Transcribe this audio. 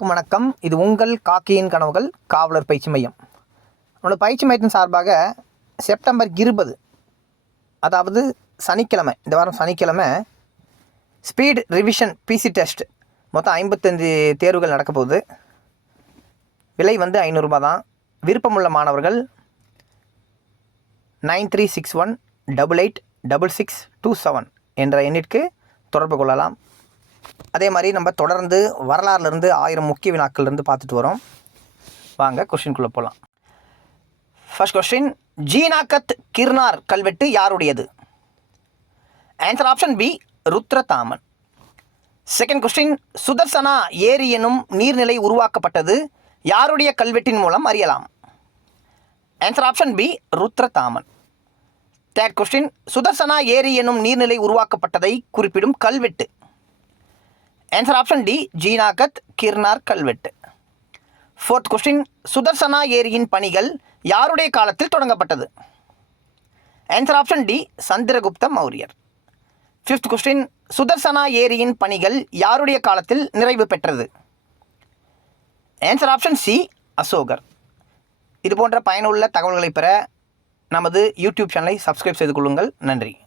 வணக்கம். இது உங்கள் காக்கியின் கனவுகள் காவலர் பயிற்சி மையம். நம்மளோட பயிற்சி மையத்தின் சார்பாக செப்டம்பர் 20 அதாவது சனிக்கிழமை, இந்த வாரம் சனிக்கிழமை ஸ்பீட் ரிவிஷன் பிசி டெஸ்ட் மொத்தம் 55 தேர்வுகள் நடக்க போகுது. விலை வந்து 500 ரூபா தான். விருப்பமுள்ள மாணவர்கள் 9361886627 என்ற எண்ணிற்கு தொடர்பு கொள்ளலாம். அதே மாதிரி நம்ம தொடர்ந்து வரலாறுலேருந்து 1000 முக்கிய வினாக்கள்லேருந்து பார்த்துட்டு வரோம். வாங்க கொஸ்டின்குள்ளே போகலாம். ஃபர்ஸ்ட் கொஸ்டின், ஜீனாகத் கிர்னார் கல்வெட்டு யாருடையது? Answer option B, Rudradaman. Second question, Sudarshana ஏரி எனும் நீர்நிலை உருவாக்கப்பட்டது யாருடைய கல்வெட்டின் மூலம் அறியலாம்? Answer option B, Rudradaman. Third question, Sudarshana ஏரி எனும் நீர்நிலை உருவாக்கப்பட்டதை குறிப்பிடும் கல்வெட்டு? Answer option D, Junagadh Girnar கல்வெட்டு. ஃபோர்த் கொஸ்டின், சுதர்சனா ஏரியின் பணிகள் யாருடைய காலத்தில் தொடங்கப்பட்டது? ஆன்சர் ஆப்ஷன் டி, சந்திரகுப்த மௌரியர். ஃபிஃப்த் கொஸ்டின், சுதர்சனா ஏரியின் பணிகள் யாருடைய காலத்தில் நிறைவு பெற்றது? ஆன்சர் ஆப்ஷன் சி, அசோகர். இது போன்ற பயனுள்ள தகவல்களை பெற நமது யூடியூப் சேனலை சப்ஸ்கிரைப் செய்து கொள்ளுங்கள். நன்றி.